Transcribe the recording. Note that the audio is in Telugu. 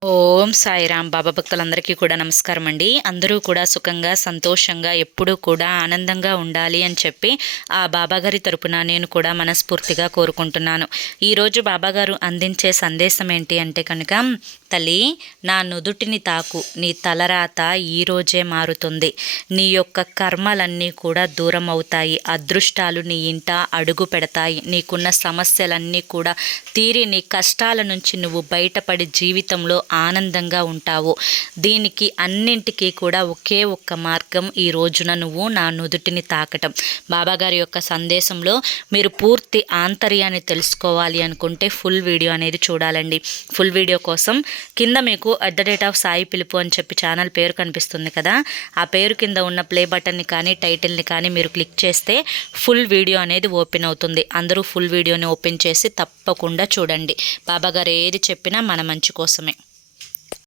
Oh. ఓం సాయిరామ్ బాబా భక్తులందరికీ కూడా నమస్కారం అండి. అందరూ కూడా సుఖంగా సంతోషంగా ఎప్పుడూ కూడా ఆనందంగా ఉండాలి అని చెప్పి ఆ బాబాగారి తరపున నేను కూడా మనస్ఫూర్తిగా కోరుకుంటున్నాను. ఈరోజు బాబాగారు అందించే సందేశం ఏంటి అంటే కనుక తల్లి నా నుదుటిని తాకు. నీ తలరాత ఈరోజే మారుతుంది. నీ యొక్క కర్మలన్నీ కూడా దూరం అవుతాయి. అదృష్టాలు నీ ఇంట అడుగు పెడతాయి. నీకున్న సమస్యలన్నీ కూడా తీరి నీ కష్టాల నుంచి నువ్వు బయటపడి జీవితంలో ఆనందంగా ఉంటావు. దీనికి అన్నింటికీ కూడా ఒకే ఒక్క మార్గం ఈ రోజున నువ్వు నా నుదుటిని తాకటం. బాబాగారి యొక్క సందేశంలో మీరు పూర్తి ఆంతర్యాన్ని తెలుసుకోవాలి అనుకుంటే ఫుల్ వీడియో అనేది చూడాలండి. ఫుల్ వీడియో కోసం కింద మీకు at the rate of Sai పిలుపు అని చెప్పి ఛానల్ పేరు కనిపిస్తుంది కదా. ఆ పేరు కింద ఉన్న ప్లే బటన్ని కానీ టైటిల్ని కానీ మీరు క్లిక్ చేస్తే ఫుల్ వీడియో అనేది ఓపెన్ అవుతుంది. అందరూ ఫుల్ వీడియోని ఓపెన్ చేసి తప్పకుండా చూడండి. బాబాగారు ఏది చెప్పినా మన మంచి కోసమే.